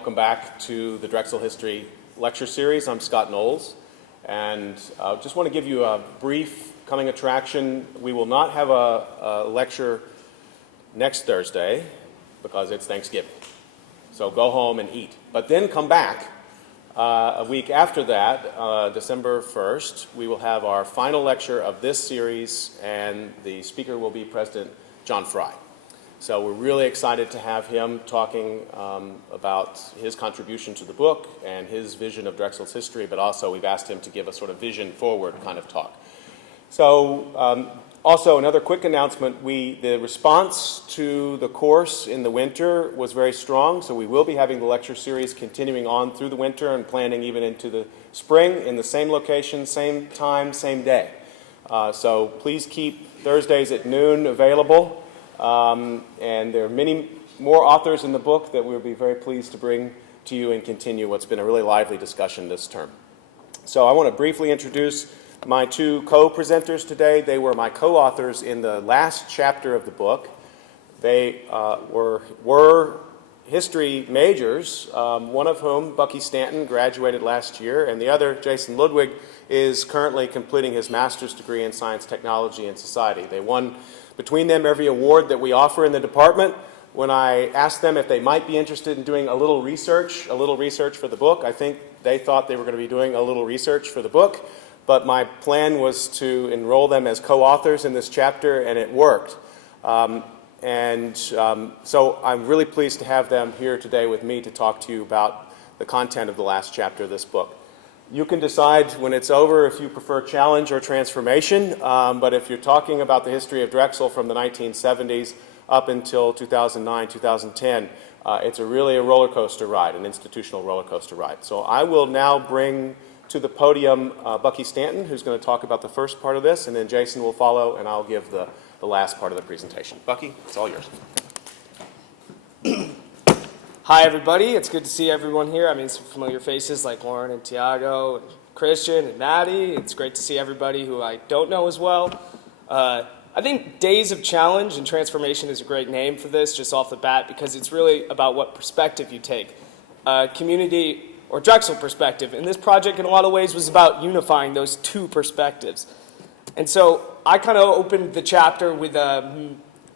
welcome back to the Drexel History Lecture Series. I'm Scott Knowles, and just want to give you a brief coming attraction. We will not have a lecture next Thursday because it's Thanksgiving. So go home and eat. But then come back a week after that, December 1st. We will have our final lecture of this series, and the speaker will be President John Fry. So we're really excited to have him talking about his contribution to the book and his vision of Drexel's history, but also we've asked him to give a sort of vision forward kind of talk. So also another quick announcement, the response to the course in the winter was very strong, so we will be having the lecture series continuing on through the winter and planning even into the spring in the same location, same time, same day. So please keep Thursdays at noon available. And there are many more authors in the book that we'll be very pleased to bring to you and continue what's been a really lively discussion this term. So I want to briefly introduce my two co-presenters today. They were my co-authors in the last chapter of the book. They were history majors, one of whom, Bucky Stanton, graduated last year, and the other, Jason Ludwig, is currently completing his master's degree in science, technology, and society. They won between them every award that we offer in the department. When I asked them if they might be interested in doing a little research for the book, I think they thought they were going to be doing a little research for the book, but my plan was to enroll them as co-authors in this chapter, and it worked. So I'm really pleased to have them here today with me to talk to you about the content of the last chapter of this book. You can decide when it's over if you prefer challenge or transformation, but if you're talking about the history of Drexel from the 1970s up until 2009, 2010, it's really a roller coaster ride, an institutional roller coaster ride. So I will now bring to the podium Bucky Stanton, who's going to talk about the first part of this, and then Jason will follow, and I'll give the last part of the presentation. Bucky, it's all yours. Hi, everybody. It's good to see everyone here. I mean, some familiar faces like Lauren and Tiago and Christian and Maddie. It's great to see everybody who I don't know as well. I think Days of Challenge and Transformation is a great name for this just off the bat because it's really about what perspective you take. Community or Drexel perspective. And this project in a lot of ways was about unifying those two perspectives. And so I kind of opened the chapter with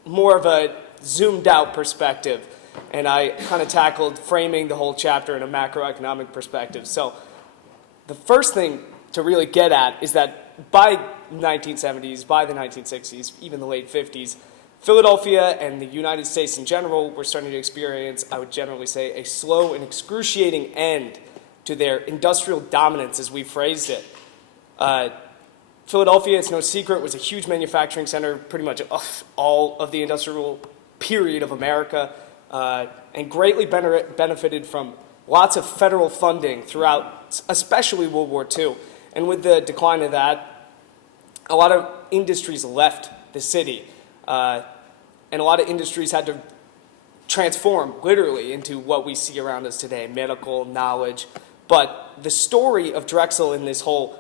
more of a zoomed out perspective. And I kind of tackled framing the whole chapter in a macroeconomic perspective. So the first thing to really get at is that by the 1970s, by the 1960s, even the late 50s, Philadelphia and the United States in general were starting to experience, I would generally say, a slow and excruciating end to their industrial dominance, as we phrased it. Philadelphia, it's no secret, was a huge manufacturing center, pretty much all of the industrial period of America. And greatly benefited from lots of federal funding throughout, especially World War II. And with the decline of that, a lot of industries left the city. And a lot of industries had to transform, literally, into what we see around us today, medical, knowledge. But the story of Drexel in this whole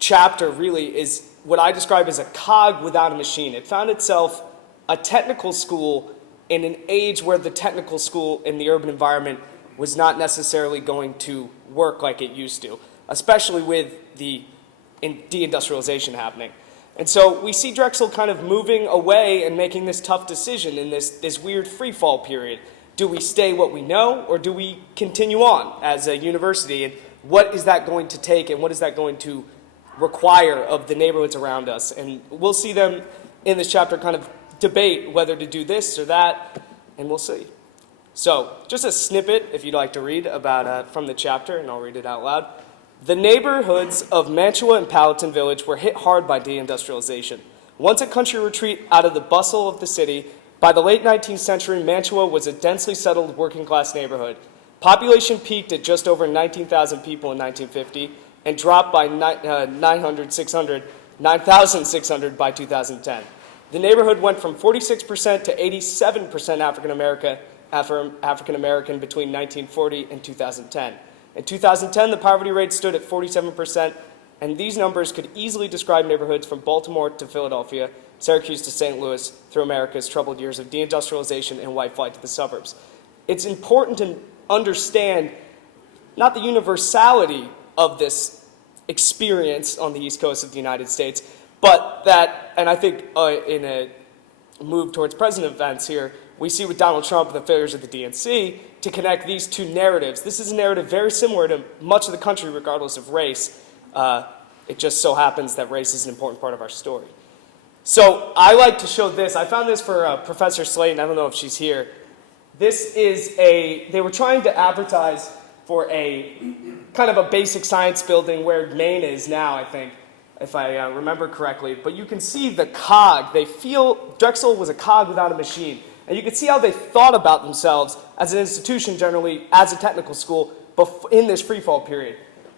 chapter really is what I describe as a cog without a machine. It found itself a technical school in an age where the technical school in the urban environment was not necessarily going to work like it used to, especially with the deindustrialization happening. And so we see Drexel kind of moving away and making this tough decision in this weird free fall period. Do we stay what we know, or do we continue on as a university? And what is that going to take, and what is that going to require of the neighborhoods around us? And we'll see them in this chapter kind of debate whether to do this or that, and we'll see. So, just a snippet, if you'd like to read about from the chapter, and I'll read it out loud. The neighborhoods of Mantua and Palatine Village were hit hard by deindustrialization. Once a country retreat out of the bustle of the city, by the late 19th century, Mantua was a densely settled working-class neighborhood. Population peaked at just over 19,000 people in 1950 and dropped by 9,600 by 2010. The neighborhood went from 46% to 87% African American between 1940 and 2010. In 2010, the poverty rate stood at 47%, and these numbers could easily describe neighborhoods from Baltimore to Philadelphia, Syracuse to St. Louis, through America's troubled years of deindustrialization and white flight to the suburbs. It's important to understand not the universality of this experience on the East Coast of the United States, but that, and I think in a move towards president events here, we see with Donald Trump and the failures of the DNC to connect these two narratives. This is a narrative very similar to much of the country, regardless of race. It just so happens that race is an important part of our story. So I like to show this. I found this for Professor Slayton. I don't know if she's here. This is they were trying to advertise for a kind of a basic science building where Maine is now, I think, if I remember correctly. But you can see the cog. They feel Drexel was a cog without a machine. And you can see how they thought about themselves as an institution generally, as a technical school, in this freefall period.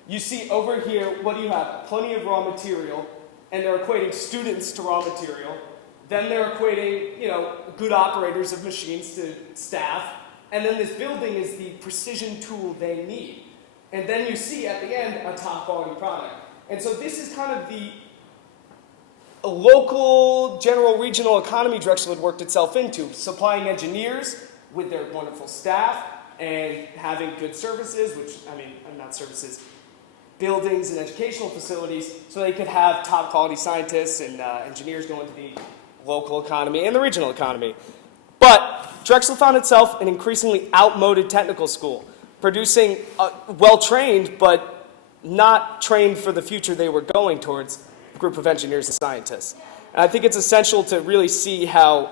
You see over here, what do you have? Plenty of raw material, and they're equating students to raw material. Then they're equating, good operators of machines to staff. And then this building is the precision tool they need. And then you see at the end a top quality product. And so this is kind of the local, general, regional economy Drexel had worked itself into, supplying engineers with their wonderful staff and having good services, not services, buildings and educational facilities, so they could have top quality scientists and engineers go into the local economy and the regional economy. But Drexel found itself an increasingly outmoded technical school, producing well-trained but not trained for the future they were going towards group of engineers and scientists. And I think it's essential to really see how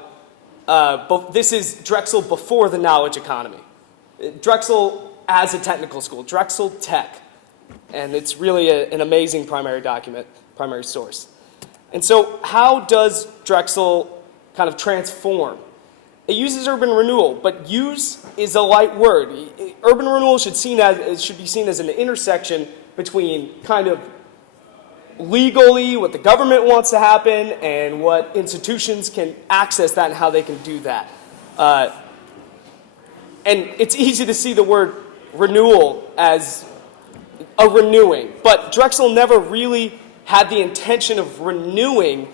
this is Drexel before the knowledge economy. Drexel as a technical school, Drexel Tech. And it's really an amazing primary source. And so how does Drexel kind of transform? It uses urban renewal, but use is a light word. Urban renewal should be seen as an intersection between kind of legally what the government wants to happen and what institutions can access that and how they can do that. And it's easy to see the word renewal as a renewing, but Drexel never really had the intention of renewing,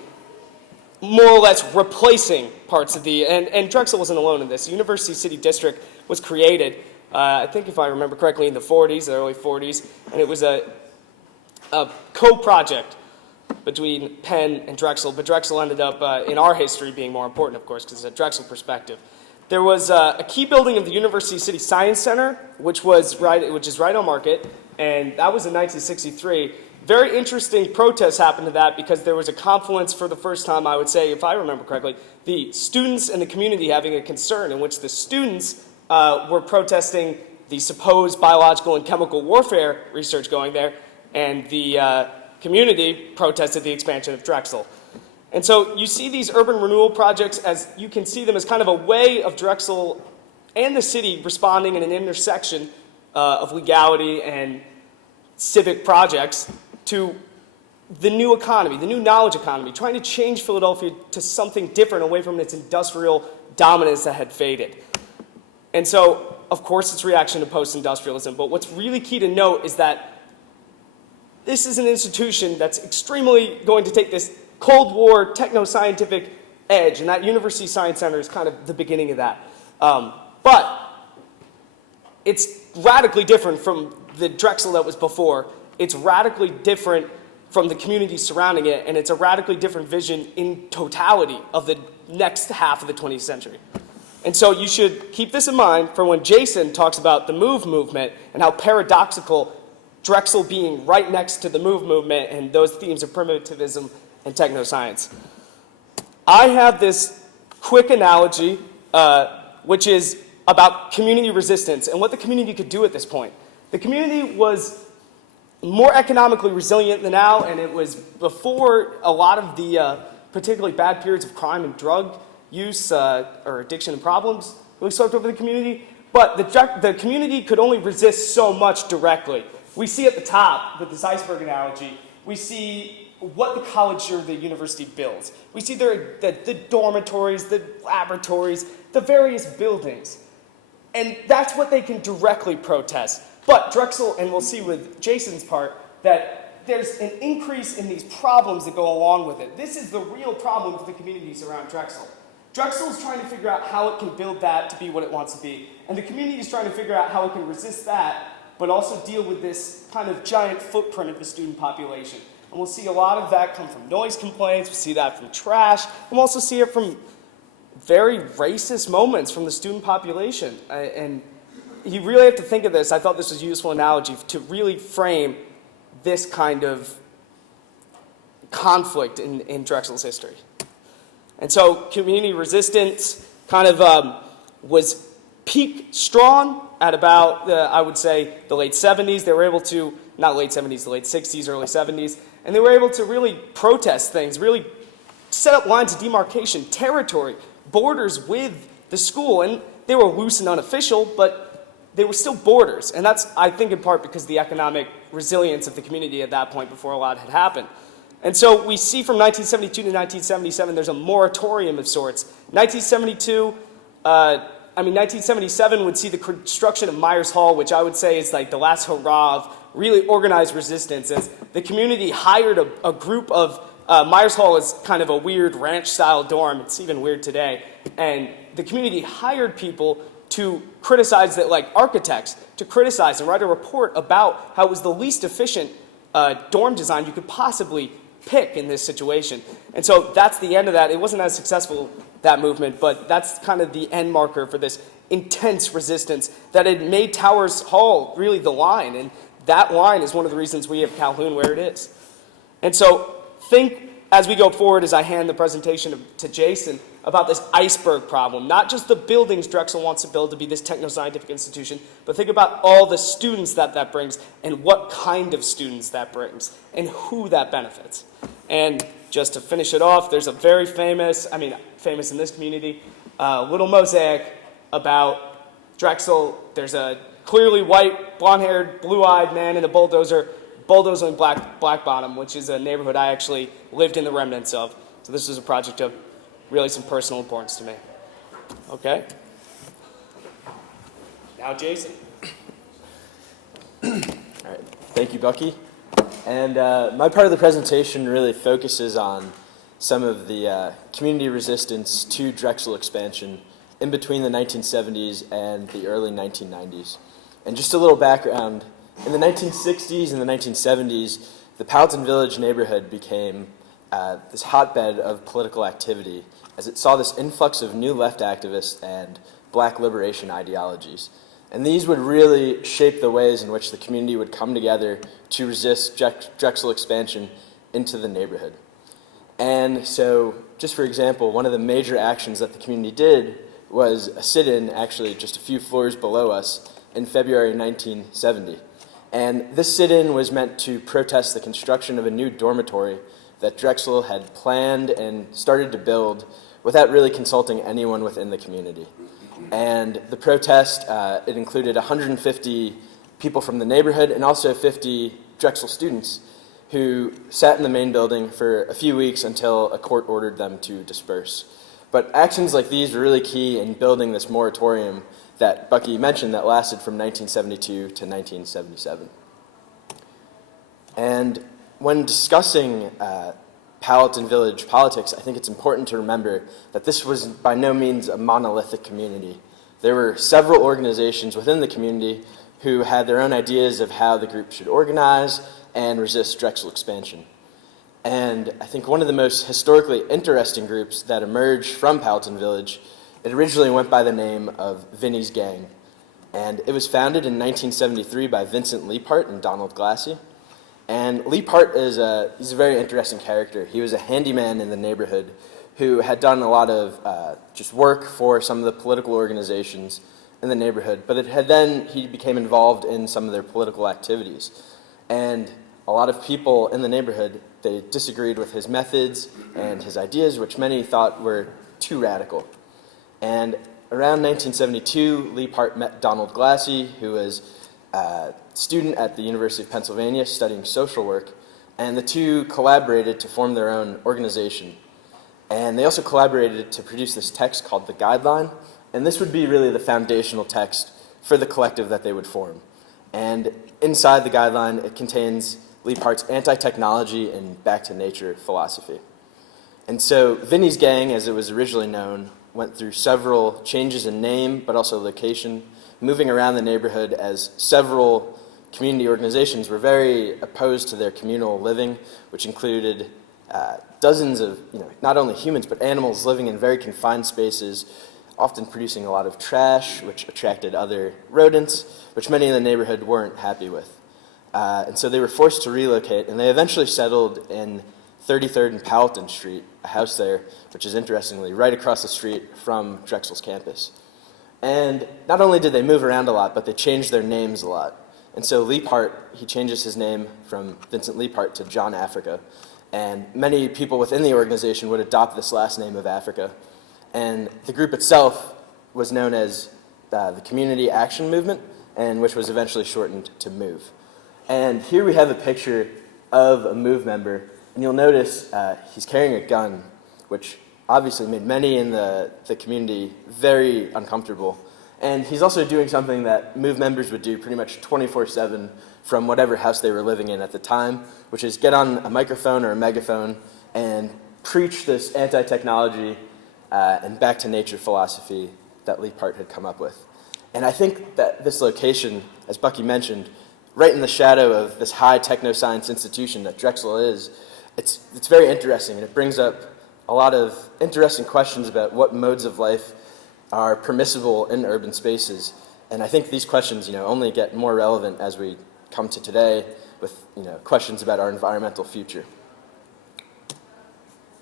more or less replacing parts of and Drexel wasn't alone in this. University City District was created, I think if I remember correctly, in the 40s, the early 40s, and it was a co-project between Penn and Drexel, but Drexel ended up, in our history, being more important, of course, because it's a Drexel perspective. There was a key building of the University City Science Center, which is right on Market, and that was in 1963. Very interesting protests happened to that because there was a confluence for the first time, I would say, if I remember correctly, the students and the community having a concern in which the students were protesting the supposed biological and chemical warfare research going there, and the community protested the expansion of Drexel. And so you see these urban renewal projects as you can see them as kind of a way of Drexel and the city responding in an intersection of legality and civic projects to the new economy, the new knowledge economy, trying to change Philadelphia to something different away from its industrial dominance that had faded. And so, of course, it's reaction to post-industrialism, but what's really key to note is that this is an institution that's extremely going to take this Cold War techno-scientific edge, and that University Science Center is kind of the beginning of that. But it's radically different from the Drexel that was before. It's radically different from the community surrounding it, and it's a radically different vision in totality of the next half of the 20th century. And so you should keep this in mind for when Jason talks about the MOVE movement and how paradoxical Drexel being right next to the MOVE movement and those themes of primitivism and technoscience. I have this quick analogy, which is about community resistance and what the community could do at this point. The community was more economically resilient than now, and it was before a lot of the particularly bad periods of crime and drug use or addiction and problems really swept over the community. But the community could only resist so much directly. We see at the top, with this iceberg analogy, we see what the college or the university builds. We see the dormitories, the laboratories, the various buildings. And that's what they can directly protest. But Drexel, and we'll see with Jason's part, that there's an increase in these problems that go along with it. This is the real problem for the communities around Drexel. Drexel's trying to figure out how it can build that to be what it wants to be. And the community is trying to figure out how it can resist that, but also deal with this kind of giant footprint of the student population. And we'll see a lot of that come from noise complaints, we'll see that from trash, and we'll also see it from very racist moments from the student population. And you really have to think of this. I thought this was a useful analogy to really frame this kind of conflict in Drexel's history. And so community resistance kind of was peak strong at about, I would say, the late 70s. They were able to, not late 70s, the late 60s, early 70s, and they were able to really protest things, really set up lines of demarcation, territory, borders with the school. And they were loose and unofficial, but they were still borders. And that's, I think, in part because of the economic resilience of the community at that point before a lot had happened. And so we see from 1972 to 1977, there's a moratorium of sorts. 1977 would see the construction of Meyers Hall, which I would say is like the last hurrah of really organized resistance, as the community hired a group of, Meyers Hall is kind of a weird ranch-style dorm. It's even weird today. And the community hired people to criticize that, like architects, to criticize and write a report about how it was the least efficient dorm design you could possibly pick in this situation. And so that's the end of that. It wasn't as successful, that movement, but that's kind of the end marker for this intense resistance that had made Towers Hall really the line. And that line is one of the reasons we have Calhoun where it is. And so think as we go forward, as I hand the presentation to Jason, about this iceberg problem. Not just the buildings Drexel wants to build to be this techno-scientific institution, but think about all the students that brings and what kind of students that brings and who that benefits. And just to finish it off, there's a very famous in this community, little mosaic about Drexel. There's a clearly white, blonde-haired, blue-eyed man in a bulldozer bulldozing Black Bottom, which is a neighborhood I actually lived in the remnants of. So this is a project of really some personal importance to me. Okay? Now Jason. All right. Thank you, Bucky. And my part of the presentation really focuses on some of the community resistance to Drexel expansion in between the 1970s and the early 1990s. And just a little background, in the 1960s and the 1970s, the Powelton Village neighborhood became this hotbed of political activity as it saw this influx of new left activists and black liberation ideologies. And these would really shape the ways in which the community would come together to resist Drexel expansion into the neighborhood. And so, just for example, one of the major actions that the community did was a sit-in actually just a few floors below us in February 1970. And this sit-in was meant to protest the construction of a new dormitory that Drexel had planned and started to build without really consulting anyone within the community. And the protest, it included 150 people from the neighborhood and also 50 Drexel students who sat in the main building for a few weeks until a court ordered them to disperse. But actions like these were really key in building this moratorium that Bucky mentioned that lasted from 1972 to 1977. And when discussing Powelton Village politics, I think it's important to remember that this was by no means a monolithic community. There were several organizations within the community who had their own ideas of how the group should organize and resist Drexel expansion. And I think one of the most historically interesting groups that emerged from Powelton Village, it originally went by the name of Vinnies Gang. And it was founded in 1973 by Vincent Leapart and Donald Glassy. And Leapart he's a very interesting character. He was a handyman in the neighborhood who had done a lot of just work for some of the political organizations in the neighborhood, but he became involved in some of their political activities. And a lot of people in the neighborhood, they disagreed with his methods and his ideas, which many thought were too radical. And around 1972, Leapart met Donald Glassy, who was a student at the University of Pennsylvania studying social work, and the two collaborated to form their own organization. And they also collaborated to produce this text called the Guideline, and this would be really the foundational text for the collective that they would form. And inside the Guideline, it contains Leapart's anti-technology and back-to-nature philosophy. And so Vinnies Gang, as it was originally known, went through several changes in name, but also location, moving around the neighborhood as several community organizations were very opposed to their communal living, which included dozens of, not only humans, but animals living in very confined spaces, often producing a lot of trash, which attracted other rodents, which many in the neighborhood weren't happy with. And so they were forced to relocate, and they eventually settled in 33rd and Powelton Street, a house there, which is interestingly right across the street from Drexel's campus. And not only did they move around a lot, but they changed their names a lot. And so Leaphart, he changes his name from Vincent Leaphart to John Africa. And many people within the organization would adopt this last name of Africa. And the group itself was known as the Community Action Movement, and which was eventually shortened to MOVE. And here we have a picture of a MOVE member, and you'll notice he's carrying a gun, which obviously made many in the community very uncomfortable. And he's also doing something that MOVE members would do pretty much 24/7 from whatever house they were living in at the time, which is get on a microphone or a megaphone and preach this anti-technology and back to nature philosophy that Leaphart had come up with. And I think that this location, as Bucky mentioned, right in the shadow of this high technoscience institution that Drexel is, it's very interesting, and it brings up a lot of interesting questions about what modes of life are permissible in urban spaces. And I think these questions, only get more relevant as we come to today with, questions about our environmental future.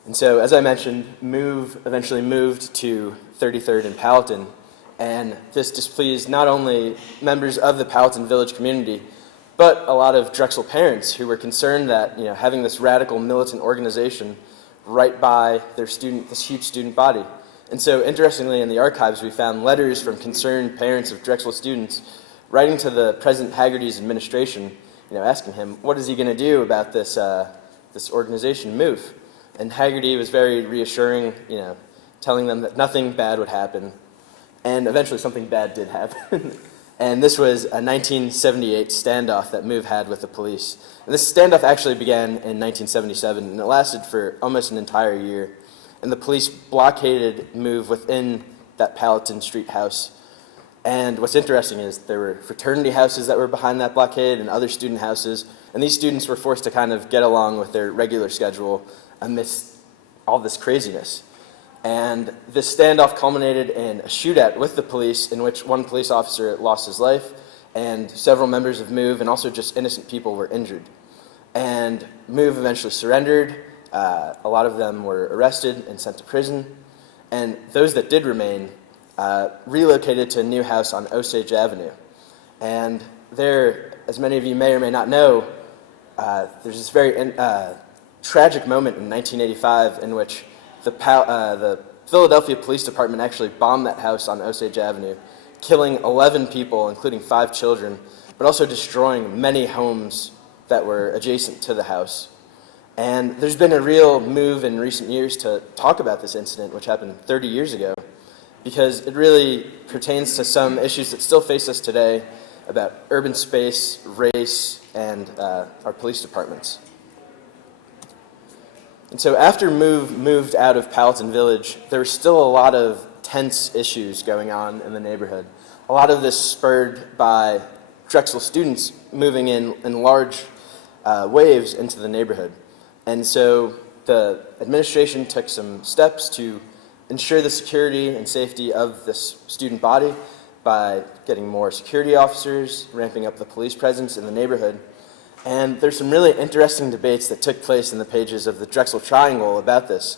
And so, as I mentioned, MOVE eventually moved to 33rd and Powelton, and this displeased not only members of the Powelton Village community, but a lot of Drexel parents who were concerned that, having this radical militant organization right by this huge student body. And so, interestingly, in the archives, we found letters from concerned parents of Drexel students writing to the President Haggerty's administration, asking him, what is he going to do about this organization, MOVE? And Haggerty was very reassuring, telling them that nothing bad would happen. And eventually something bad did happen. And this was a 1978 standoff that MOVE had with the police. And this standoff actually began in 1977, and it lasted for almost an entire year. And the police blockaded MOVE within that Powelton Street house. And what's interesting is there were fraternity houses that were behind that blockade and other student houses. And these students were forced to kind of get along with their regular schedule amidst all this craziness. And this standoff culminated in a shootout with the police in which one police officer lost his life and several members of MOVE and also just innocent people were injured. And MOVE eventually surrendered. A lot of them were arrested and sent to prison. And those that did remain relocated to a new house on Osage Avenue. And there, as many of you may or may not know, there's this very tragic moment in 1985 in which the Philadelphia Police Department actually bombed that house on Osage Avenue, killing 11 people, including 5 children, but also destroying many homes that were adjacent to the house. And there's been a real move in recent years to talk about this incident, which happened 30 years ago, because it really pertains to some issues that still face us today about urban space, race, and our police departments. And so after MOVE moved out of Powelton Village, there were still a lot of tense issues going on in the neighborhood. A lot of this spurred by Drexel students moving in large waves into the neighborhood. And so the administration took some steps to ensure the security and safety of this student body by getting more security officers, ramping up the police presence in the neighborhood. And there's some really interesting debates that took place in the pages of the Drexel Triangle about this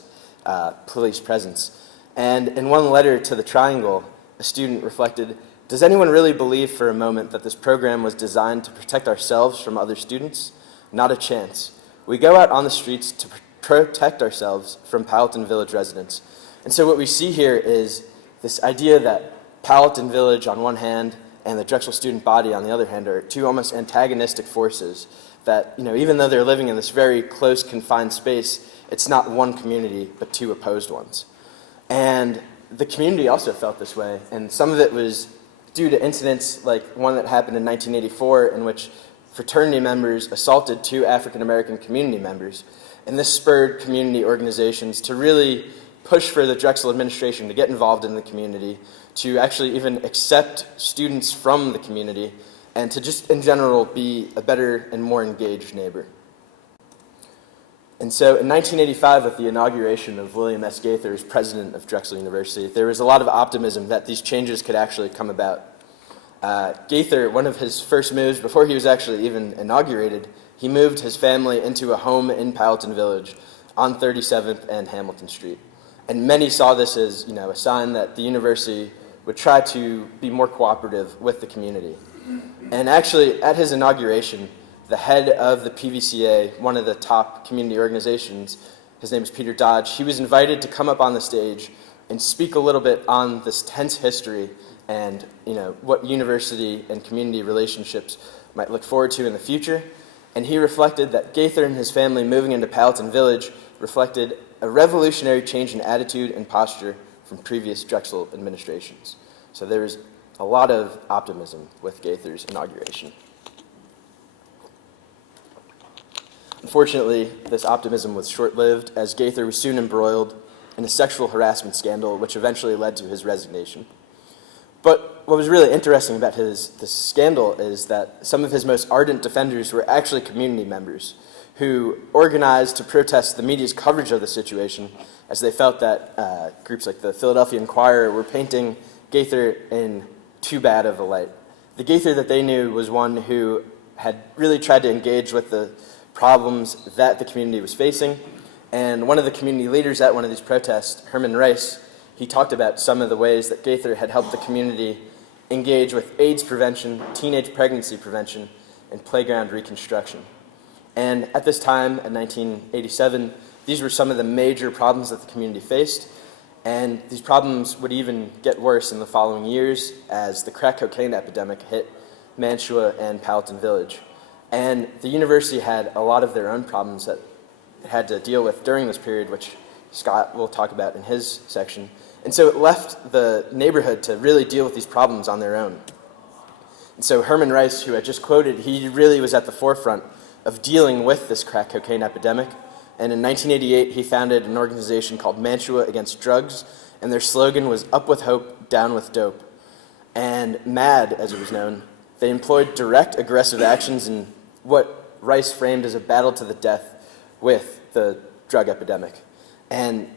police presence. And in one letter to the Triangle, a student reflected, "Does anyone really believe for a moment that this program was designed to protect ourselves from other students? Not a chance. We go out on the streets to protect ourselves from Powelton Village residents." And so what we see here is this idea that Powelton Village on one hand and the Drexel student body on the other hand are two almost antagonistic forces that, even though they're living in this very close, confined space, it's not one community, but two opposed ones. And the community also felt this way, and some of it was due to incidents like one that happened in 1984 in which fraternity members assaulted 2 African-American community members. And this spurred community organizations to really push for the Drexel administration to get involved in the community, to actually even accept students from the community, and to just in general be a better and more engaged neighbor. And so in 1985, with the inauguration of William S. Gaither as president of Drexel University, there was a lot of optimism that these changes could actually come about. Gaither, one of his first moves before he was actually even inaugurated, he moved his family into a home in Powelton Village on 37th and Hamilton Street. And many saw this as, a sign that the university would try to be more cooperative with the community. And actually, at his inauguration, the head of the PVCA, one of the top community organizations, his name is Peter Dodge, he was invited to come up on the stage and speak a little bit on this tense history and what university and community relationships might look forward to in the future. And he reflected that Gaither and his family moving into Powelton Village reflected a revolutionary change in attitude and posture from previous Drexel administrations. So there was a lot of optimism with Gaither's inauguration. Unfortunately, this optimism was short-lived, as Gaither was soon embroiled in a sexual harassment scandal, which eventually led to his resignation. But what was really interesting about this scandal is that some of his most ardent defenders were actually community members who organized to protest the media's coverage of the situation, as they felt that groups like the Philadelphia Inquirer were painting Gaither in too bad of a light. The Gaither that they knew was one who had really tried to engage with the problems that the community was facing. And one of the community leaders at one of these protests, Herman Rice, he talked about some of the ways that Gaither had helped the community engage with AIDS prevention, teenage pregnancy prevention, and playground reconstruction. And at this time, in 1987, these were some of the major problems that the community faced. And these problems would even get worse in the following years as the crack cocaine epidemic hit Mantua and Powelton Village. And the university had a lot of their own problems that it had to deal with during this period, which Scott will talk about in his section. And so it left the neighborhood to really deal with these problems on their own. And so Herman Rice, who I just quoted, he really was at the forefront of dealing with this crack cocaine epidemic. And in 1988, he founded an organization called Mantua Against Drugs, and their slogan was "Up with Hope, Down with Dope." And MAD, as it was known, they employed direct aggressive actions in what Rice framed as a battle to the death with the drug epidemic. And,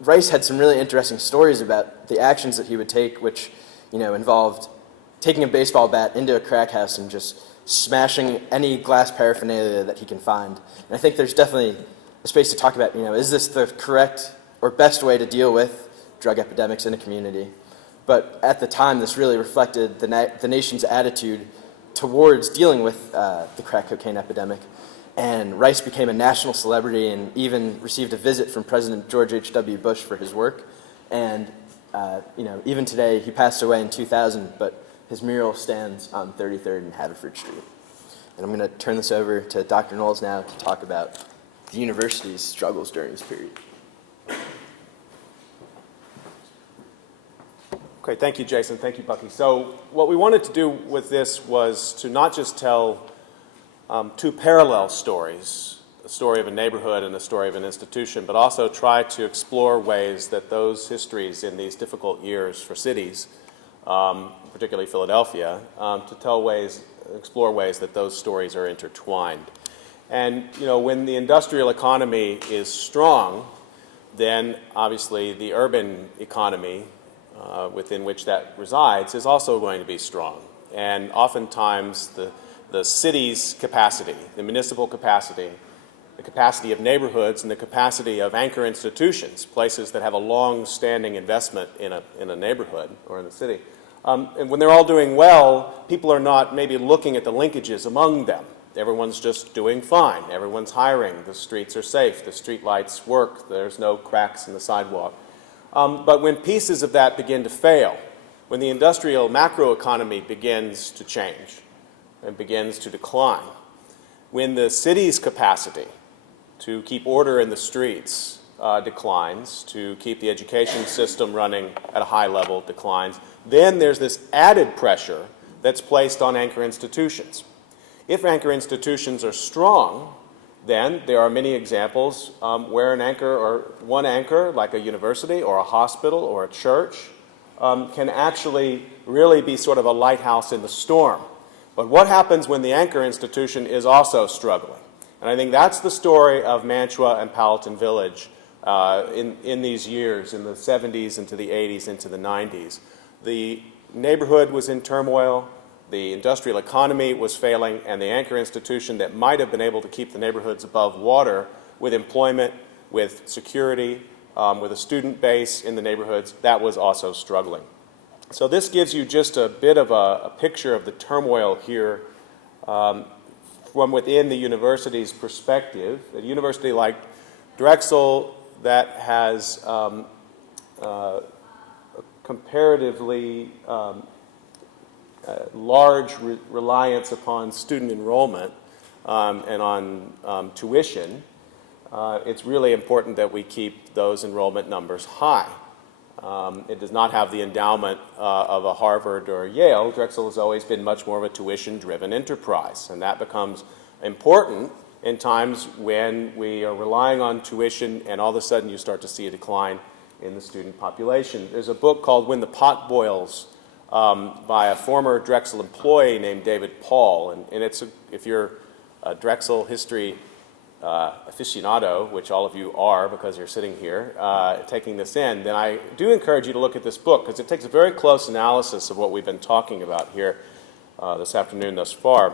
Rice had some really interesting stories about the actions that he would take, which, involved taking a baseball bat into a crack house and just smashing any glass paraphernalia that he can find. And I think there's definitely a space to talk about, is this the correct or best way to deal with drug epidemics in a community? But at the time, this really reflected the nation's attitude towards dealing with the crack cocaine epidemic. And Rice became a national celebrity and even received a visit from President George H.W. Bush for his work. And, even today, he passed away in 2000, but his mural stands on 33rd and Haverford Street. And I'm going to turn this over to Dr. Knowles now to talk about the university's struggles during this period. Okay, thank you, Jason. Thank you, Bucky. So what we wanted to do with this was to not just tell two parallel stories, a story of a neighborhood and a story of an institution, but also try to explore ways that those histories in these difficult years for cities, particularly Philadelphia, to explore ways that those stories are intertwined. And, when the industrial economy is strong, then obviously the urban economy within which that resides is also going to be strong. And oftentimes the city's capacity, the municipal capacity, the capacity of neighborhoods, and the capacity of anchor institutions, places that have a long-standing investment in a neighborhood or in a city. And when they're all doing well, people are not maybe looking at the linkages among them. Everyone's just doing fine. Everyone's hiring. The streets are safe. The street lights work. There's no cracks in the sidewalk. But when pieces of that begin to fail, when the industrial macroeconomy begins to change and begins to decline, when the city's capacity to keep order in the streets declines, to keep the education system running at a high level declines, then there's this added pressure that's placed on anchor institutions. If anchor institutions are strong, then there are many examples where an anchor or one anchor, like a university or a hospital or a church, can actually really be sort of a lighthouse in the storm. But what happens when the anchor institution is also struggling? And I think that's the story of Mantua and Powelton Village in these years, in the 70s into the 80s into the 90s. The neighborhood was in turmoil, the industrial economy was failing, and the anchor institution that might have been able to keep the neighborhoods above water with employment, with security, with a student base in the neighborhoods, that was also struggling. So this gives you just a bit of a picture of the turmoil here from within the university's perspective. A university like Drexel that has comparatively large reliance upon student enrollment and on tuition, it's really important that we keep those enrollment numbers high. It does not have the endowment of a Harvard or a Yale. Drexel has always been much more of a tuition-driven enterprise, and that becomes important in times when we are relying on tuition and all of a sudden you start to see a decline in the student population. There's a book called When the Pot Boils by a former Drexel employee named David Paul, and it's if you're a Drexel history aficionado, which all of you are because you're sitting here taking this in, then I do encourage you to look at this book because it takes a very close analysis of what we've been talking about here this afternoon thus far.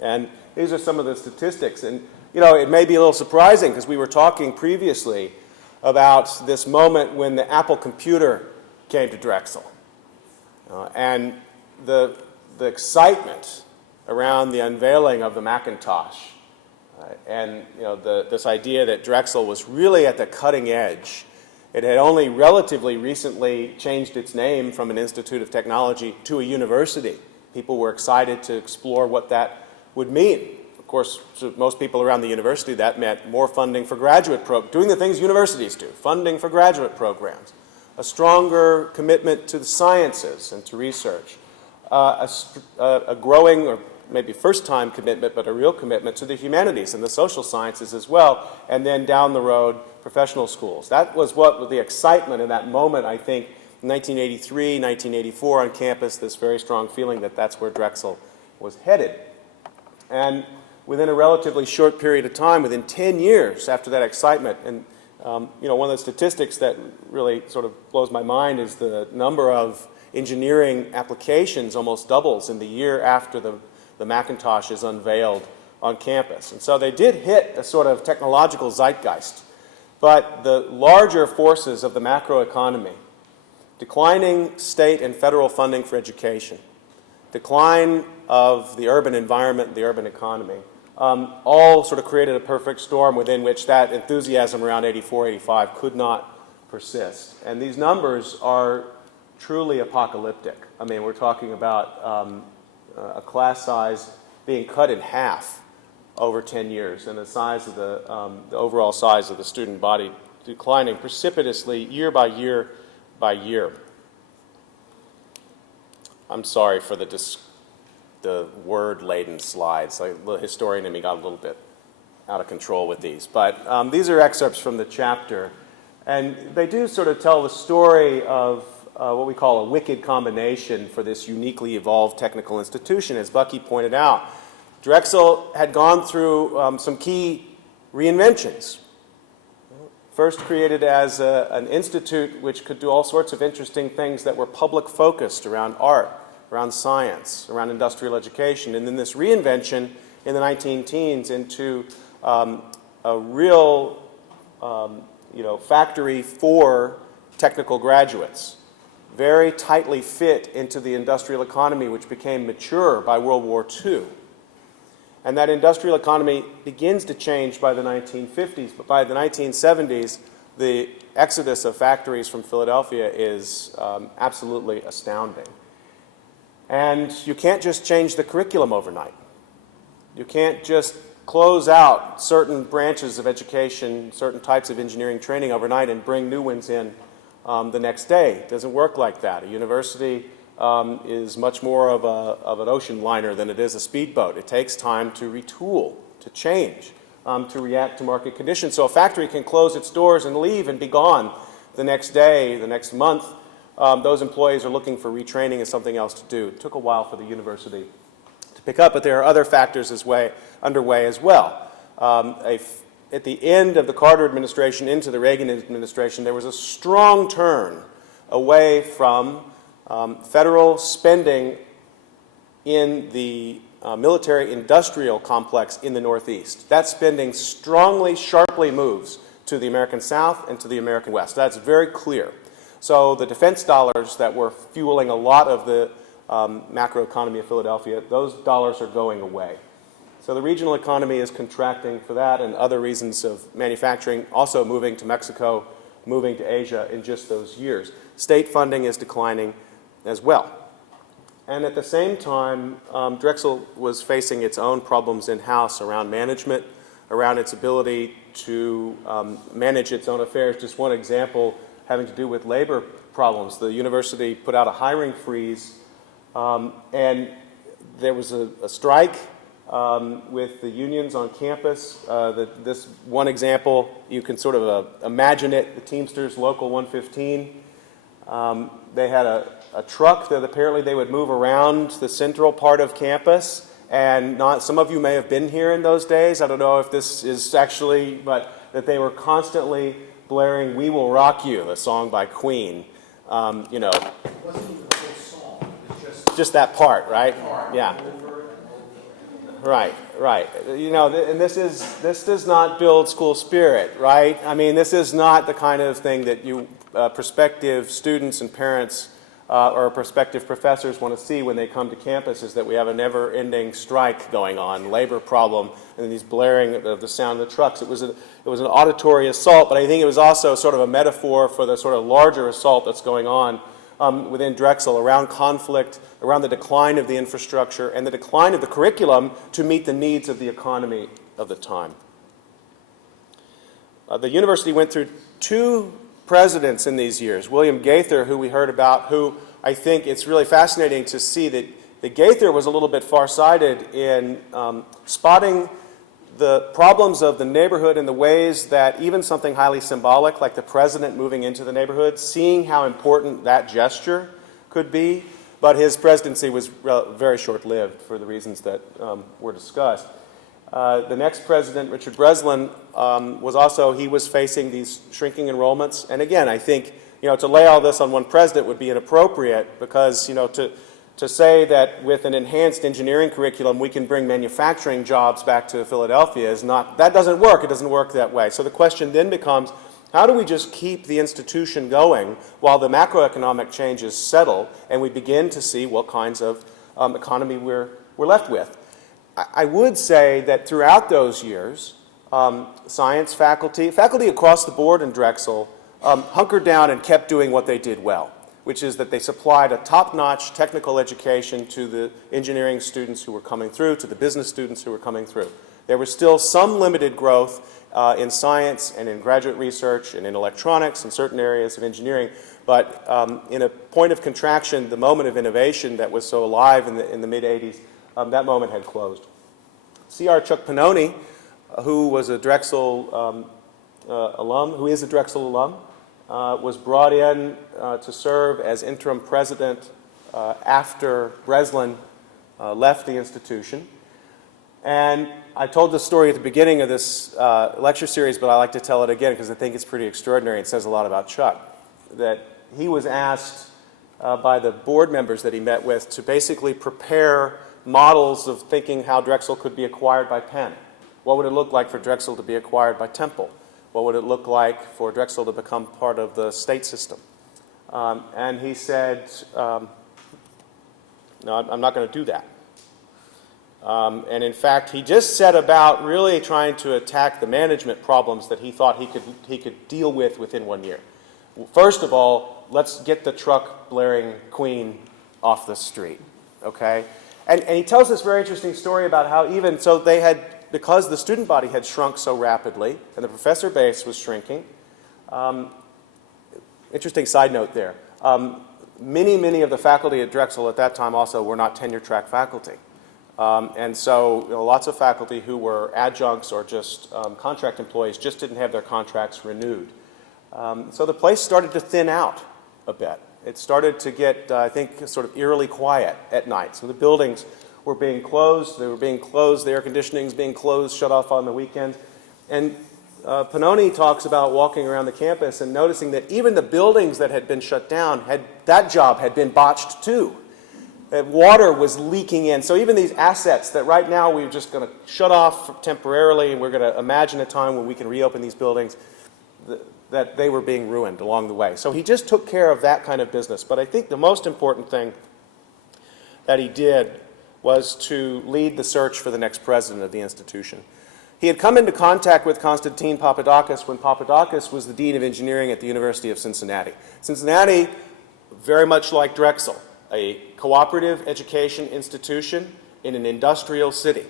And these are some of the statistics, and you know, it may be a little surprising because we were talking previously about this moment when the Apple computer came to Drexel. And the excitement around the unveiling of the Macintosh, and you know, this idea that Drexel was really at the cutting edge. It had only relatively recently changed its name from an Institute of Technology to a university. People were excited to explore what that would mean. Of course, to most people around the university, that meant more funding for graduate programs, doing the things universities do, funding for graduate programs, a stronger commitment to the sciences and to research, a growing, or maybe first-time commitment, but a real commitment to the humanities and the social sciences as well, and then down the road, professional schools. That was what the excitement in that moment, I think, 1983, 1984 on campus, this very strong feeling that that's where Drexel was headed. And within a relatively short period of time, within 10 years after that excitement, and you know, one of the statistics that really sort of blows my mind is the number of engineering applications almost doubles in the year after the Macintosh is unveiled on campus. And so they did hit a sort of technological zeitgeist. But the larger forces of the macroeconomy, declining state and federal funding for education, decline of the urban environment, the urban economy, all sort of created a perfect storm within which that enthusiasm around 84, 85 could not persist. And these numbers are truly apocalyptic. I mean, we're talking about a class size being cut in half over 10 years, and the size of the overall size of the student body declining precipitously year by year by year. I'm sorry for the word-laden slides. The historian in me got a little bit out of control with these. But these are excerpts from the chapter. And they do sort of tell the story of what we call a wicked combination for this uniquely evolved technical institution. As Bucky pointed out, Drexel had gone through some key reinventions. First created as an institute which could do all sorts of interesting things that were public-focused around art, around science, around industrial education, and then this reinvention in the 19-teens into a real factory for technical graduates, very tightly fit into the industrial economy which became mature by World War II. And that industrial economy begins to change by the 1950s, but by the 1970s, the exodus of factories from Philadelphia is absolutely astounding. And you can't just change the curriculum overnight. You can't just close out certain branches of education, certain types of engineering training overnight and bring new ones in the next day. It doesn't work like that. A university is much more of an ocean liner than it is a speedboat. It takes time to retool, to change. to react to market conditions. So a factory can close its doors and leave and be gone the next day, the next month. Those employees are looking for retraining and something else to do. It took a while for the university to pick up, but there are other factors underway as well. At the end of the Carter administration into the Reagan administration, there was a strong turn away from federal spending in the military-industrial complex in the Northeast. That spending strongly, sharply moves to the American South and to the American West. That's very clear. So the defense dollars that were fueling a lot of the macroeconomy of Philadelphia, those dollars are going away. So the regional economy is contracting for that and other reasons of manufacturing, also moving to Mexico, moving to Asia in just those years. State funding is declining as well. And at the same time, Drexel was facing its own problems in-house around management, around its ability to manage its own affairs. Just one example having to do with labor problems. The university put out a hiring freeze, and there was a strike with the unions on campus. This one example, you can sort of imagine it, the Teamsters Local 115. They had a truck that apparently they would move around the central part of campus, and some of you may have been here in those days. I don't know if this is actually, but that they were constantly blaring "We Will Rock You," the song by Queen. You know, It wasn't even the whole song. It was just that part, right? Yeah. over and over. Right, right. You know, and this does not build school spirit, right? I mean, this is not the kind of thing that you prospective students and parents or prospective professors want to see when they come to campus, is that we have a never-ending strike going on, labor problem, and these blaring of the sound of the trucks. It was an auditory assault, but I think it was also sort of a metaphor for the sort of larger assault that's going on within Drexel around conflict, around the decline of the infrastructure, and the decline of the curriculum to meet the needs of the economy of the time. The university went through two presidents in these years. William Gaither, who we heard about, who I think it's really fascinating to see that Gaither was a little bit far-sighted in spotting the problems of the neighborhood in the ways that even something highly symbolic, like the president moving into the neighborhood, seeing how important that gesture could be. But his presidency was very short-lived for the reasons that were discussed. The next president, Richard Breslin, he was facing these shrinking enrollments. And again, I think, to lay all this on one president would be inappropriate because, to say that with an enhanced engineering curriculum we can bring manufacturing jobs back to Philadelphia that doesn't work. It doesn't work that way. So the question then becomes, how do we just keep the institution going while the macroeconomic changes settle and we begin to see what kinds of economy we're left with? I would say that throughout those years, science faculty across the board in Drexel hunkered down and kept doing what they did well, which is that they supplied a top-notch technical education to the engineering students who were coming through, to the business students who were coming through. There was still some limited growth in science and in graduate research and in electronics and certain areas of engineering, but in a point of contraction, the moment of innovation that was so alive in the mid-'80s, that moment had closed. C.R. Chuck Pannoni, who was a Drexel alum, who is a Drexel alum, was brought in to serve as interim president after Breslin left the institution. And I told this story at the beginning of this lecture series, but I like to tell it again because I think it's pretty extraordinary. It says a lot about Chuck. That he was asked by the board members that he met with to basically prepare models of thinking how Drexel could be acquired by Penn. What would it look like for Drexel to be acquired by Temple? What would it look like for Drexel to become part of the state system? And he said, no, I'm not going to do that. And in fact, he just set about really trying to attack the management problems that he thought he could deal with within 1 year. First of all, let's get the truck blaring Queen off the street, okay? And he tells this very interesting story about how even so they had, because the student body had shrunk so rapidly and the professor base was shrinking. Interesting side note there. Many of the faculty at Drexel at that time also were not tenure track faculty. And so lots of faculty who were adjuncts or just contract employees just didn't have their contracts renewed. So the place started to thin out a bit. It started to get, I think, sort of eerily quiet at night. So the buildings were being closed. They were being closed. The air conditioning is being closed, shut off on the weekends. And Pannoni talks about walking around the campus and noticing that even the buildings that had been shut down, that job had been botched too. That water was leaking in. So even these assets that right now we're just going to shut off temporarily and we're going to imagine a time when we can reopen these buildings, that they were being ruined along the way. So he just took care of that kind of business. But I think the most important thing that he did was to lead the search for the next president of the institution. He had come into contact with Constantine Papadakis when Papadakis was the dean of engineering at the University of Cincinnati. Cincinnati, very much like Drexel, a cooperative education institution in an industrial city.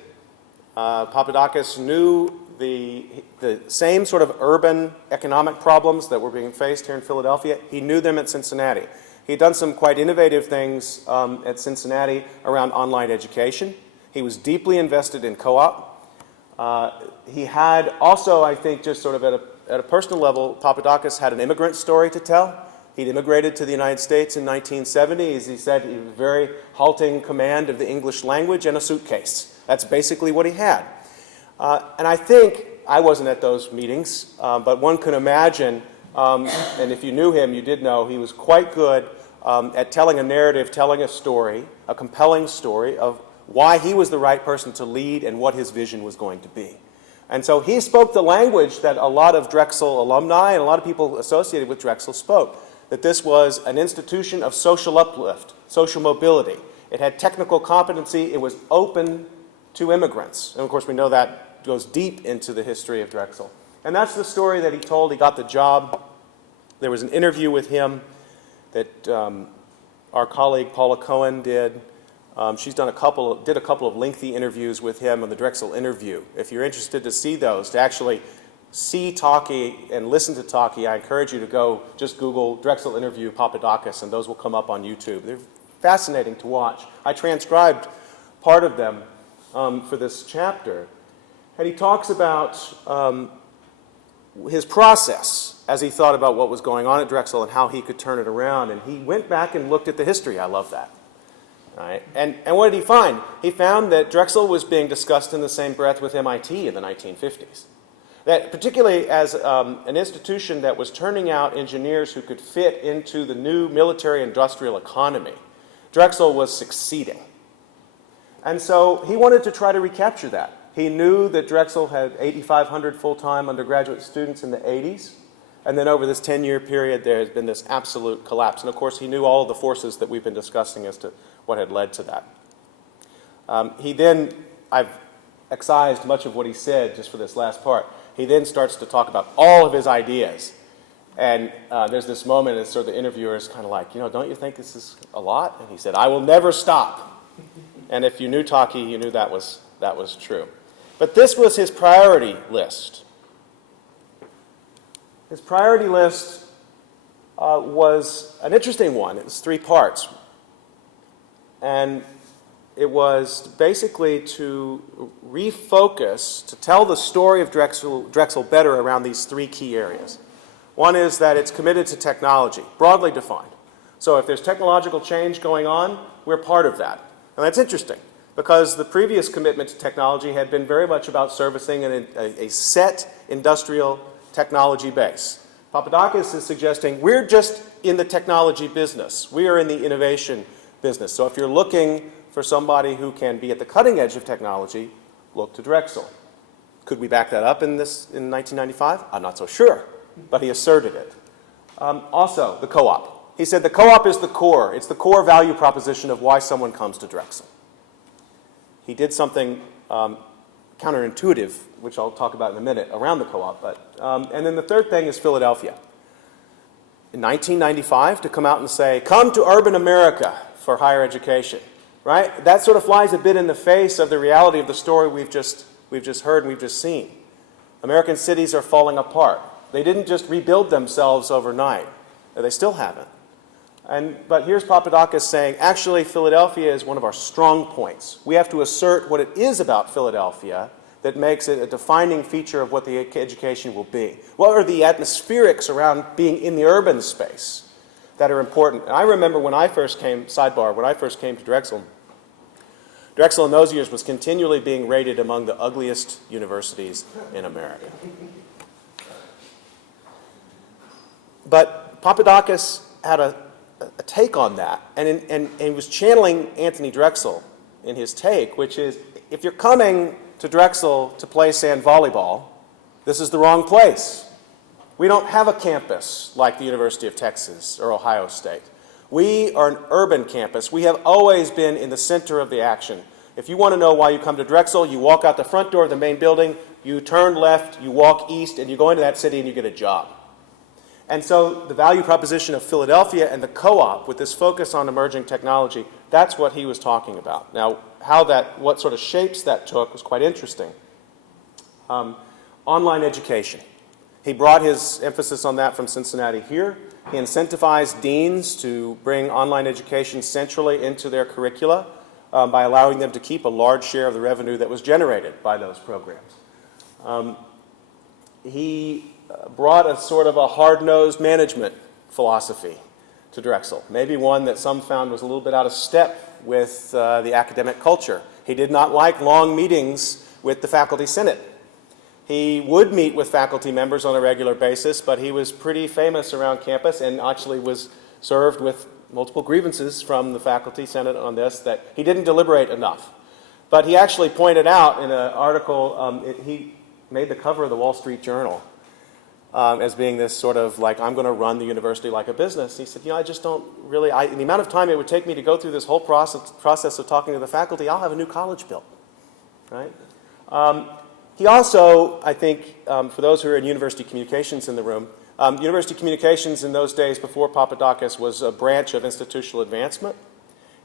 Papadakis knew the same sort of urban economic problems that were being faced here in Philadelphia. He knew them at Cincinnati. He had done some quite innovative things at Cincinnati around online education. He was deeply invested in co-op. He had also, I think, just sort of at a personal level, Papadakis had an immigrant story to tell. He'd immigrated to the United States in 1970. As he said, he was very halting command of the English language and a suitcase. That's basically what he had. And I think, I wasn't at those meetings, but one can imagine, and if you knew him, you did know, he was quite good at telling a narrative, telling a story, a compelling story of why he was the right person to lead and what his vision was going to be. And so he spoke the language that a lot of Drexel alumni and a lot of people associated with Drexel spoke, that this was an institution of social uplift, social mobility. It had technical competency. It was open to immigrants. And of course, we know that goes deep into the history of Drexel. And that's the story that he told. He got the job. There was an interview with him that our colleague Paula Cohen did. She's did a couple of lengthy interviews with him on the Drexel Interview. If you're interested to see those, to actually see Talkie and listen to Talkie, I encourage you to go just Google Drexel Interview Papadakis, and those will come up on YouTube. They're fascinating to watch. I transcribed part of them for this chapter. And he talks about his process as he thought about what was going on at Drexel and how he could turn it around. And he went back and looked at the history. I love that. Right? And what did he find? He found that Drexel was being discussed in the same breath with MIT in the 1950s. That particularly as an institution that was turning out engineers who could fit into the new military-industrial economy, Drexel was succeeding. And so he wanted to try to recapture that. He knew that Drexel had 8,500 full-time undergraduate students in the 80s. And then over this 10-year period, there has been this absolute collapse. And of course, he knew all of the forces that we've been discussing as to what had led to that. He then, I've excised much of what he said just for this last part. He then starts to talk about all of his ideas. And there's this moment as sort of the interviewer is kind of like, don't you think this is a lot? And he said, I will never stop. And if you knew Talkie, you knew that was true. But this was his priority list. His priority list was an interesting one. It was 3 parts. And it was basically to refocus, to tell the story of Drexel better around these 3 key areas. One is that it's committed to technology, broadly defined. So if there's technological change going on, we're part of that. And that's interesting, because the previous commitment to technology had been very much about servicing a set industrial technology base. Papadakis is suggesting we're just in the technology business. We are in the innovation business. So if you're looking for somebody who can be at the cutting edge of technology, look to Drexel. Could we back that up in 1995? I'm not so sure, but he asserted it. Also, the co-op. He said the co-op is the core. It's the core value proposition of why someone comes to Drexel. He did something counterintuitive, which I'll talk about in a minute, around the co-op. And then the third thing is Philadelphia. In 1995, to come out and say, come to urban America for higher education, right? That sort of flies a bit in the face of the reality of the story we've just heard and we've just seen. American cities are falling apart. They didn't just rebuild themselves overnight. They still haven't. But here's Papadakis saying, actually, Philadelphia is one of our strong points. We have to assert what it is about Philadelphia that makes it a defining feature of what the education will be. What are the atmospherics around being in the urban space that are important? And I remember when I first came, sidebar, when I first came to Drexel, Drexel in those years was continually being rated among the ugliest universities in America. But Papadakis had a take on that, and he was channeling Anthony Drexel in his take, which is, if you're coming to Drexel to play sand volleyball, this is the wrong place. We don't have a campus like the University of Texas or Ohio State. We are an urban campus. We have always been in the center of the action. If you want to know why you come to Drexel, you walk out the front door of the main building, you turn left, you walk east, and you go into that city and you get a job. And so the value proposition of Philadelphia and the co-op with this focus on emerging technology, that's what he was talking about. Now, what sort of shapes that took was quite interesting. Online education. He brought his emphasis on that from Cincinnati here. He incentivized deans to bring online education centrally into their curricula by allowing them to keep a large share of the revenue that was generated by those programs. He brought a sort of a hard-nosed management philosophy to Drexel, maybe one that some found was a little bit out of step with the academic culture. He did not like long meetings with the faculty senate. He would meet with faculty members on a regular basis, but he was pretty famous around campus and actually was served with multiple grievances from the faculty senate on this, that he didn't deliberate enough. But he actually pointed out in an article, he made the cover of the Wall Street Journal as being this sort of like, I'm going to run the university like a business. He said, I just don't really, in the amount of time it would take me to go through this whole process of talking to the faculty, I'll have a new college built, right? He also, I think, for those who are in university communications in the room, university communications in those days before Papadakis was a branch of institutional advancement.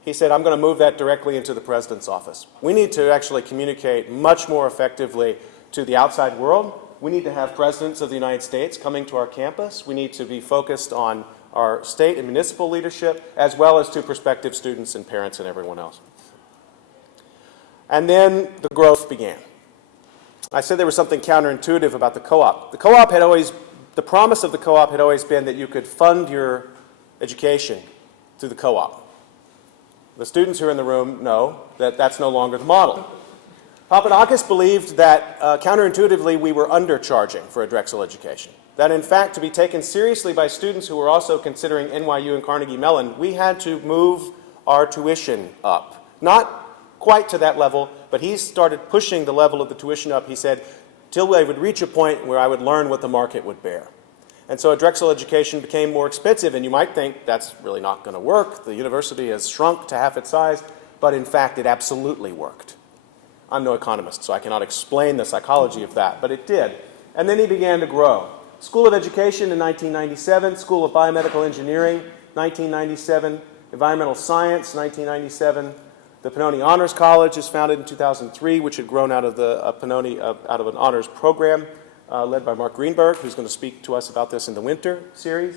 He said, I'm going to move that directly into the president's office. We need to actually communicate much more effectively to the outside world. We need to have presidents of the United States coming to our campus. We need to be focused on our state and municipal leadership, as well as to prospective students and parents and everyone else. And then the growth began. I said there was something counterintuitive about the co-op. The promise of the co-op had always been that you could fund your education through the co-op. The students who are in the room know that that's no longer the model. Papadakis believed that counterintuitively we were undercharging for a Drexel education. That in fact, to be taken seriously by students who were also considering NYU and Carnegie Mellon, we had to move our tuition up. Not quite to that level, but he started pushing the level of the tuition up, he said, till I would reach a point where I would learn what the market would bear. And so a Drexel education became more expensive, and you might think that's really not going to work. The university has shrunk to half its size, but in fact it absolutely worked. I'm no economist, so I cannot explain the psychology of that, but it did. And then he began to grow. School of Education in 1997, School of Biomedical Engineering, 1997, Environmental Science, 1997. The Pennoni Honors College is founded in 2003, which had grown out of the out of an honors program led by Mark Greenberg, who's going to speak to us about this in the winter series.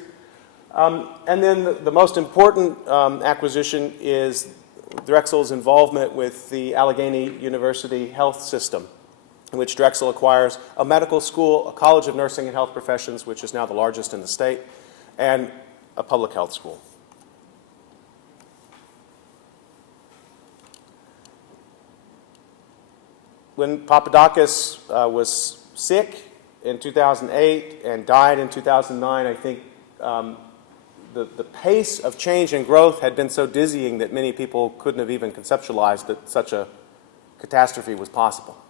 And then the most important acquisition is Drexel's involvement with the Allegheny University health system, in which Drexel acquires a medical school, a college of nursing and health professions, which is now the largest in the state, and a public health school. When Papadakis was sick in 2008 and died in 2009, I think the pace of change and growth had been so dizzying that many people couldn't have even conceptualized that such a catastrophe was possible.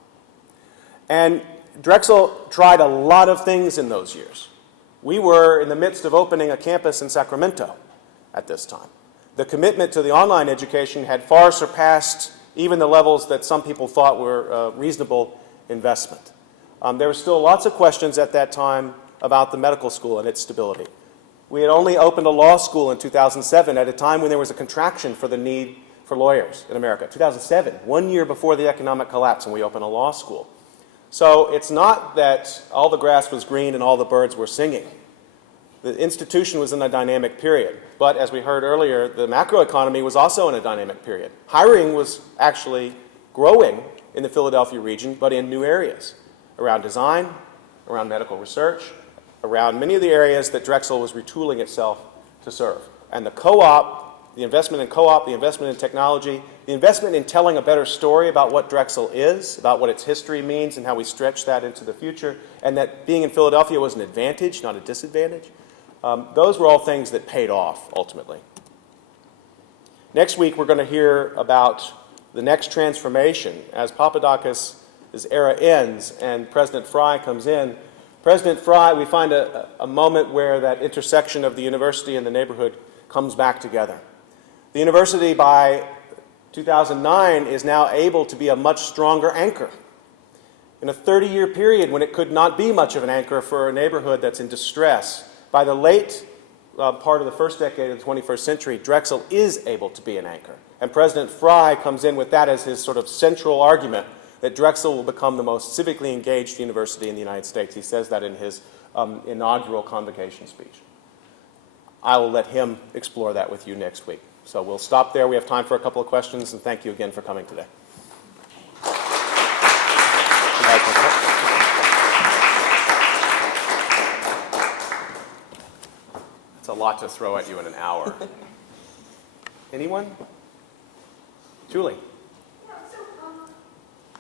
And Drexel tried a lot of things in those years. We were in the midst of opening a campus in Sacramento at this time. The commitment to the online education had far surpassed even the levels that some people thought were reasonable investment. There were still lots of questions at that time about the medical school and its stability. We had only opened a law school in 2007 at a time when there was a contraction for the need for lawyers in America. 2007, 1 year before the economic collapse, and we opened a law school. So it's not that all the grass was green and all the birds were singing. The institution was in a dynamic period. But as we heard earlier, the macroeconomy was also in a dynamic period. Hiring was actually growing in the Philadelphia region, but in new areas, around design, around medical research, around many of the areas that Drexel was retooling itself to serve. And the co-op, the investment in co-op, the investment in technology, the investment in telling a better story about what Drexel is, about what its history means and how we stretch that into the future, and that being in Philadelphia was an advantage, not a disadvantage. Those were all things that paid off, ultimately. Next week, we're going to hear about the next transformation. As Papadakis' era ends and President Fry comes in, President Fry, we find a moment where that intersection of the university and the neighborhood comes back together. The university, by 2009, is now able to be a much stronger anchor. In a 30-year period when it could not be much of an anchor for a neighborhood that's in distress, by the late part of the first decade of the 21st century, Drexel is able to be an anchor. And President Fry comes in with that as his sort of central argument that Drexel will become the most civically engaged university in the United States. He says that in his inaugural convocation speech. I will let him explore that with you next week. So we'll stop there. We have time for a couple of questions, and thank you again for coming today. It's a lot to throw at you in an hour. Anyone? Julie?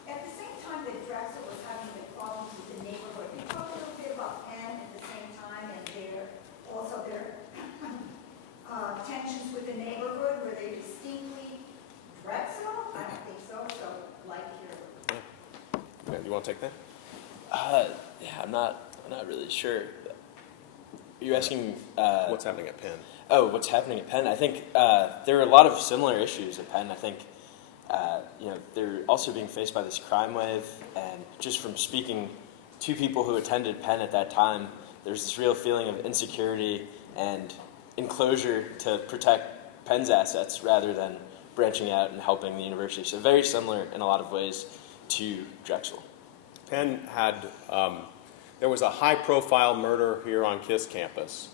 At the same time that Drexel was having the problems with the neighborhood, can you talk a little bit about Penn at the same time and their tensions with the neighborhood? Were they distinctly Drexel? I don't think so, so I'd like to hear. Yeah, you want to take that? Yeah, I'm not really sure. Are you asking What's happening at Penn? Oh, what's happening at Penn? I think there are a lot of similar issues at Penn. I think they're also being faced by this crime wave, and just from speaking to people who attended Penn at that time, there's this real feeling of insecurity and enclosure to protect Penn's assets rather than branching out and helping the university. So very similar in a lot of ways to Drexel. Penn had, there was a high-profile murder here on KISS campus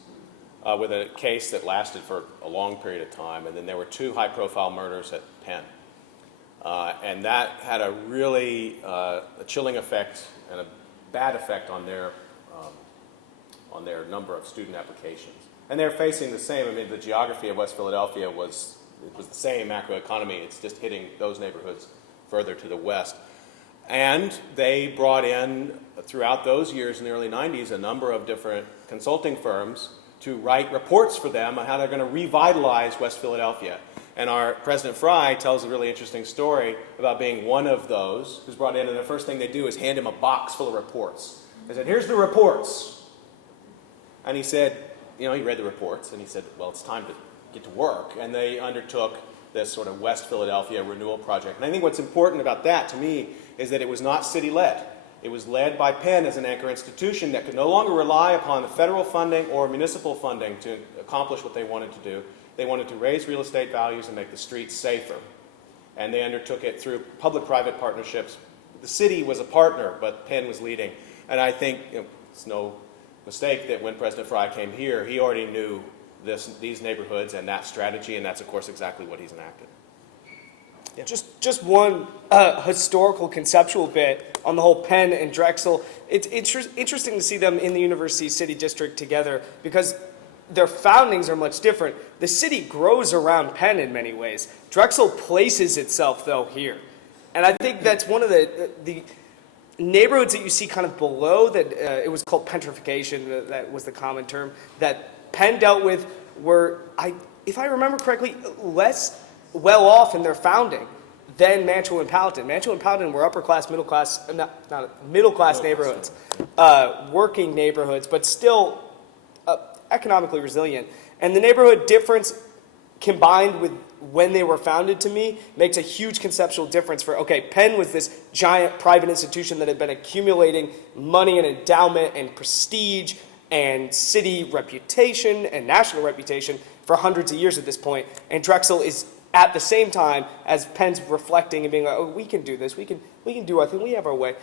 with a case that lasted for a long period of time, and then there were two high-profile murders at Penn. And that had a really a chilling effect and a bad effect on their number of student applications. And they're facing the same. I mean, the geography of West Philadelphia was the same macroeconomy. It's just hitting those neighborhoods further to the west. And they brought in, throughout those years in the early 90s, a number of different consulting firms to write reports for them on how they're going to revitalize West Philadelphia. And our President Fry tells a really interesting story about being one of those who's brought in, and the first thing they do is hand him a box full of reports. They said, "Here's the reports." And he said, he read the reports, and he said, well, it's time to get to work. And they undertook this sort of West Philadelphia renewal project. And I think what's important about that, to me, is that it was not city-led. It was led by Penn as an anchor institution that could no longer rely upon the federal funding or municipal funding to accomplish what they wanted to do. They wanted to raise real estate values and make the streets safer. And they undertook it through public-private partnerships. The city was a partner, but Penn was leading. And I think it's no mistake that when President Fry came here, he already knew these neighborhoods and that strategy, and that's, of course, exactly what he's enacted. Yeah. Just one historical conceptual bit on the whole Penn and Drexel. It's interesting to see them in the University City District together because their foundings are much different. The city grows around Penn in many ways. Drexel places itself, though, here. And I think that's one of the neighborhoods that you see kind of below that, it was called petrification, that was the common term, that Penn dealt with were, if I remember correctly, less well off in their founding than Mantua and Paladin. Mantua and Paladin were upper class, middle class, not middle class neighborhoods, working neighborhoods, but still economically resilient. And the neighborhood difference combined with when they were founded, to me, makes a huge conceptual difference for, okay, Penn was this giant private institution that had been accumulating money and endowment and prestige and city reputation and national reputation for hundreds of years at this point. And Drexel is at the same time as Penn's reflecting and being like, oh, we can do this, we can do our thing, we have our way.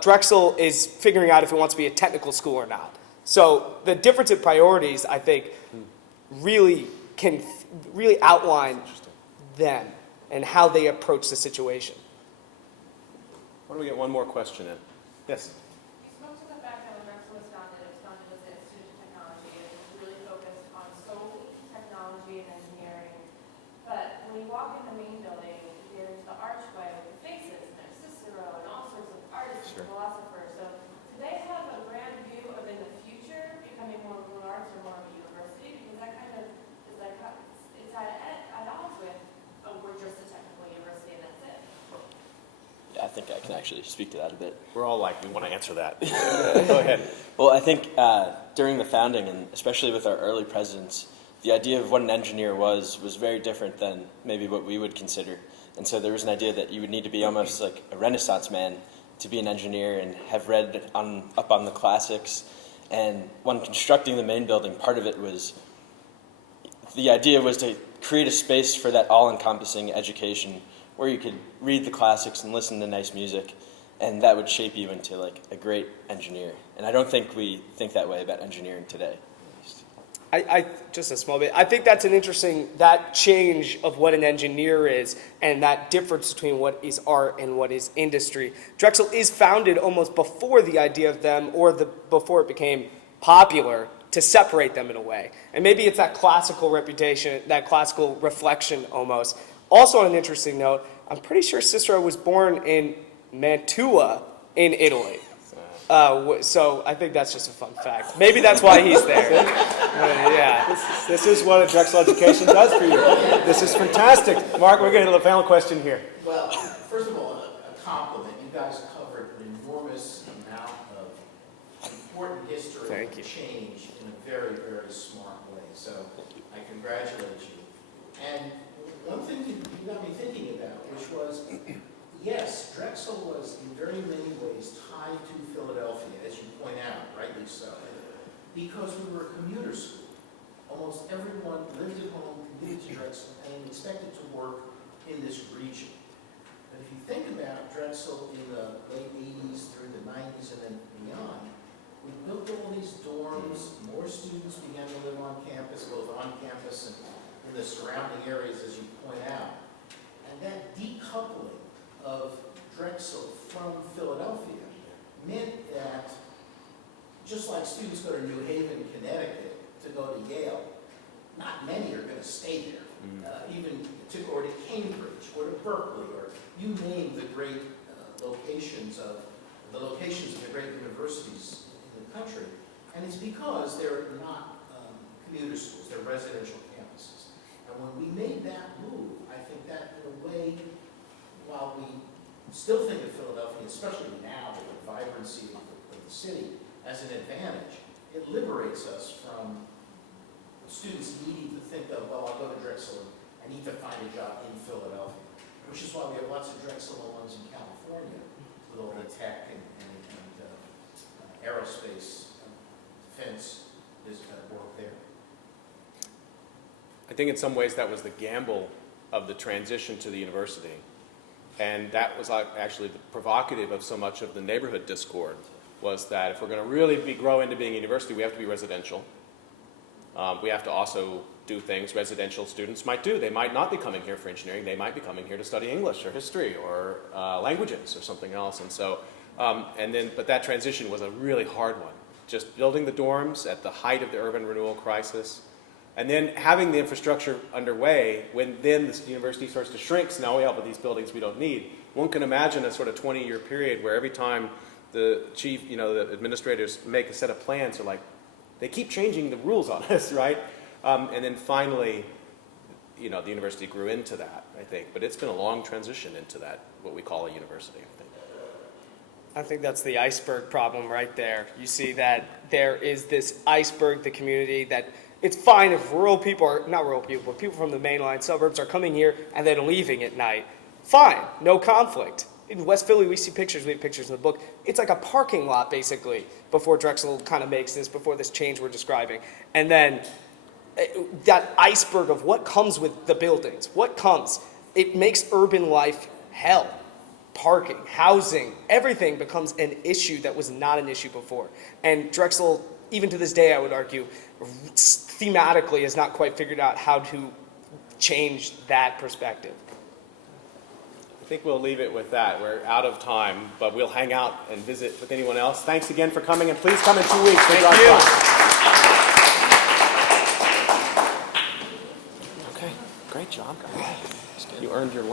Drexel is figuring out if it wants to be a technical school or not. So the difference in priorities, I think, really can really outline them and how they approach the situation. Why don't we get one more question in? Yes. You spoke to the fact that when Drexel was founded, it was founded as an institute of technology, and it was really focused on solely technology and engineering. But when you walk in the main building, there's the archway with the faces, and there's Cicero, and all sorts of artists and philosophers. So do they have a grand view of in the future becoming more of an arts or more of a university? Because that kind of is like, it's at odds with, oh, we're just a technical university and that's it. Yeah, I think I can actually speak to that a bit. We're all like, we want to answer that. Go ahead. Well, I think during the founding, and especially with our early presidents, the idea of what an engineer was very different than maybe what we would consider. And so there was an idea that you would need to be almost like a Renaissance man to be an engineer and have read up on the classics. And when constructing the main building, part of it was, the idea was to create a space for that all-encompassing education where you could read the classics and listen to nice music, and that would shape you into like a great engineer. And I don't think we think that way about engineering today. I just a small bit. I think that's an interesting, that change of what an engineer is and that difference between what is art and what is industry. Drexel is founded almost before the idea of them or before it became popular to separate them in a way. And maybe it's that classical reputation, that classical reflection almost. Also on an interesting note, I'm pretty sure Cicero was born in Mantua in Italy. So I think that's just a fun fact. Maybe that's why he's there. Yeah. This is what a Drexel education does for you. This is fantastic. Mark, we're getting to the final question here. Well, first of all, a compliment. You guys covered an enormous amount of important history Thank you. and change in a very, very smart way. So I congratulate you. And one thing you got me thinking about, which was, yes, Drexel was in very many ways tied to Philadelphia, as you point out, rightly so, because we were a commuter school. Almost everyone lived at home, commuted to Drexel, and expected to work in this region. But if you think about Drexel in the late 80s through the 90s and then beyond, we built all these dorms, more students began to live on campus, both on campus and in the surrounding areas, as you point out. And that decoupling of Drexel from Philadelphia meant that, just like students go to New Haven, Connecticut to go to Yale, not many are going to stay there, even or to Cambridge or to Berkeley, or you name the great locations of the great universities in the country. And it's because they're not commuter schools, they're residential campuses. And when we made that move, I think that in a way, while we still think of Philadelphia, especially now with the vibrancy of the city, as an advantage, it liberates us from students needing to think of, well, I'll go to Drexel and I need to find a job in Philadelphia, which is why we have lots of Drexel alums in California with all the tech and aerospace defense is work there. I think in some ways that was the gamble of the transition to the university. And that was actually the provocative of so much of the neighborhood discord, was that if we're going to really grow into being a university, we have to be residential. We have to also do things residential students might do. They might not be coming here for engineering. They might be coming here to study English or history or languages or something else. And so, but that transition was a really hard one. Just building the dorms at the height of the urban renewal crisis, and then having the infrastructure underway when then the university starts to shrink. So now we have these buildings we don't need. One can imagine a sort of 20-year period where every time the chief, the administrators make a set of plans, they're like, they keep changing the rules on us, right? And then finally, the university grew into that, I think. But it's been a long transition into that, what we call a university, I think. I think that's the iceberg problem right there. You see that there is this iceberg, the community, that it's fine if rural people, or not rural people, but people from the mainline suburbs are coming here and then leaving at night. Fine, no conflict. In West Philly, we see pictures, we have pictures in the book. It's like a parking lot, basically, before Drexel kind of makes this, before this change we're describing. And then that iceberg of what comes with the buildings, it makes urban life hell. Parking, housing, everything becomes an issue that was not an issue before. And Drexel even to this day, I would argue, thematically has not quite figured out how to change that perspective. I think we'll leave it with that. We're out of time, but we'll hang out and visit with anyone else. Thanks again for coming, and please come in 2 weeks. Thank you. Okay, great job, guys. You earned your lunch.